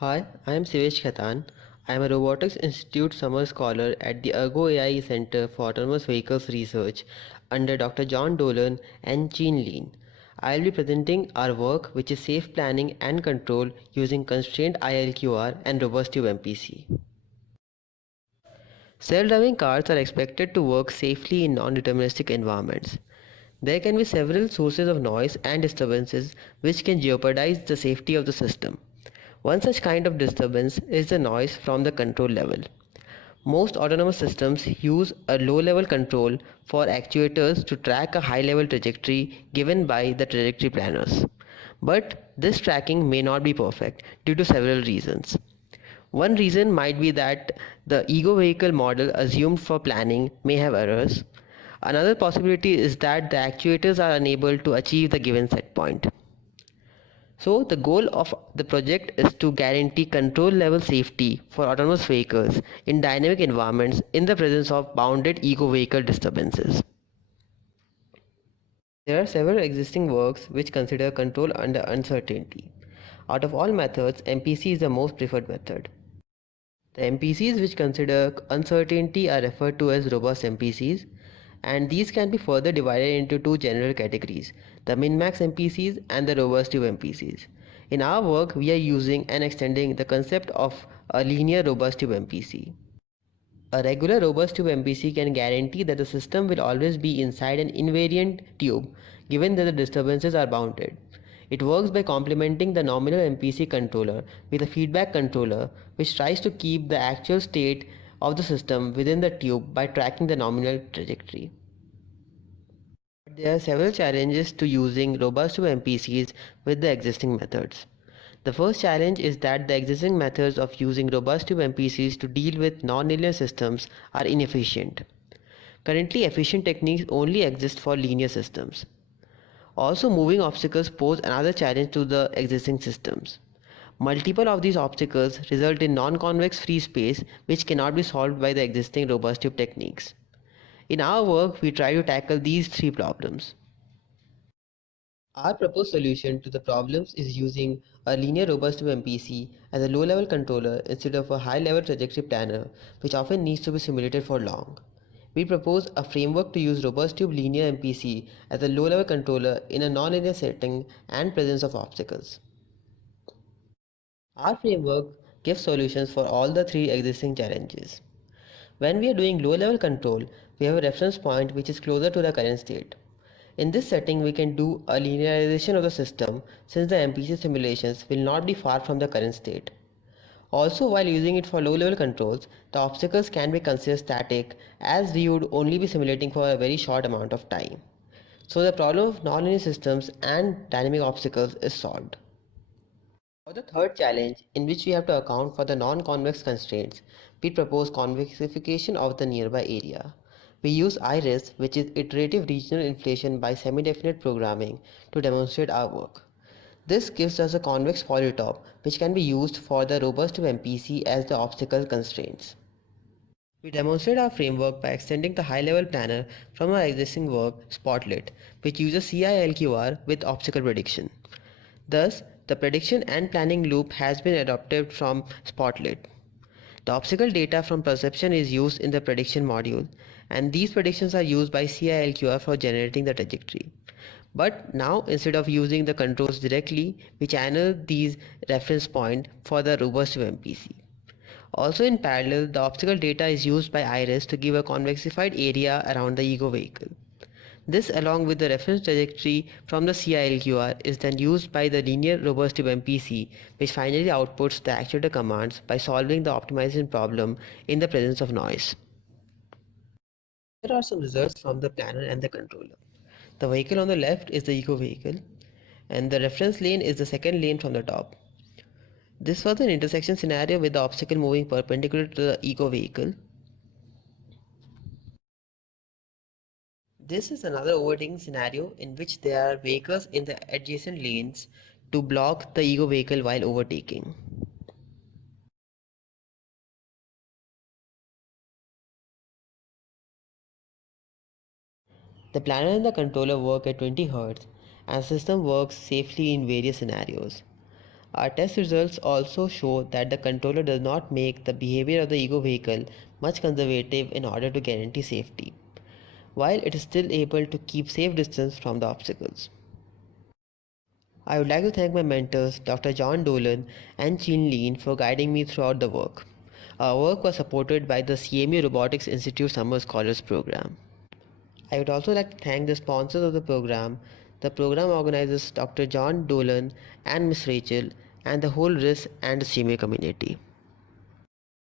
Hi, I am Shivesh Khaitan. I am a Robotics Institute Summer Scholar at the Ergo AI Center for Autonomous Vehicles Research under Dr. John Dolan and Jean Lean. I will be presenting our work, which is safe planning and control using constrained ILQR and Robust MPC. Self-driving cars are expected to work safely in non-deterministic environments. There can be several sources of noise and disturbances which can jeopardize the safety of the system. One such kind of disturbance is the noise from the control level. Most autonomous systems use a low-level control for actuators to track a high-level trajectory given by the trajectory planners. But this tracking may not be perfect due to several reasons. One reason might be that the ego vehicle model assumed for planning may have errors. Another possibility is that the actuators are unable to achieve the given set point. So, the goal of the project is to guarantee control level safety for autonomous vehicles in dynamic environments in the presence of bounded ego vehicle disturbances. There are several existing works which consider control under uncertainty. Out of all methods, MPC is the most preferred method. The MPCs which consider uncertainty are referred to as robust MPCs, and these can be further divided into two general categories, the min-max MPCs and the robust tube MPCs. In our work, we are using and extending the concept of a linear robust tube MPC. A regular robust tube MPC can guarantee that the system will always be inside an invariant tube given that the disturbances are bounded. It works by complementing the nominal MPC controller with a feedback controller which tries to keep the actual state of the system within the tube by tracking the nominal trajectory. There are several challenges to using robust tube MPCs with the existing methods. The first challenge is that the existing methods of using robust tube MPCs to deal with nonlinear systems are inefficient. Currently, efficient techniques only exist for linear systems. Also, moving obstacles pose another challenge to the existing systems. Multiple of these obstacles result in non-convex free space which cannot be solved by the existing robust tube techniques. In our work, we try to tackle these three problems. Our proposed solution to the problems is using a linear robust tube MPC as a low-level controller instead of a high-level trajectory planner, which often needs to be simulated for long. We propose a framework to use robust tube linear MPC as a low-level controller in a non-linear setting and presence of obstacles. Our framework gives solutions for all the three existing challenges. When we are doing low-level control, we have a reference point which is closer to the current state. In this setting, we can do a linearization of the system since the MPC simulations will not be far from the current state. Also, while using it for low-level controls, the obstacles can be considered static as we would only be simulating for a very short amount of time. So the problem of nonlinear systems and dynamic obstacles is solved. For the third challenge, in which we have to account for the non-convex constraints, we propose convexification of the nearby area. We use IRIS, which is iterative regional inflation by semi-definite programming, to demonstrate our work. This gives us a convex polytope which can be used for the robust MPC as the obstacle constraints. We demonstrate our framework by extending the high-level planner from our existing work, Spotlight, which uses CILQR with obstacle prediction. Thus, the prediction and planning loop has been adopted from Spotlight. The obstacle data from perception is used in the prediction module, and these predictions are used by CILQR for generating the trajectory. But now, instead of using the controls directly, we channel these reference points for the robust MPC. Also in parallel, the obstacle data is used by IRIS to give a convexified area around the ego vehicle. This, along with the reference trajectory from the CILQR, is then used by the linear robust MPC, which finally outputs the actuator commands by solving the optimization problem in the presence of noise. Here are some results from the planner and the controller. The vehicle on the left is the ego vehicle, and the reference lane is the second lane from the top. This was an intersection scenario with the obstacle moving perpendicular to the ego vehicle. This is another overtaking scenario in which there are vehicles in the adjacent lanes to block the ego vehicle while overtaking. The planner and the controller work at 20 Hz and the system works safely in various scenarios. Our test results also show that the controller does not make the behavior of the ego vehicle much conservative in order to guarantee safety, while it is still able to keep safe distance from the obstacles. I would like to thank my mentors Dr. John Dolan and Chin Lean for guiding me throughout the work. Our work was supported by the CMU Robotics Institute Summer Scholars Program. I would also like to thank the sponsors of the program organizers Dr. John Dolan and Miss Rachel, and the whole RIS and CMA community.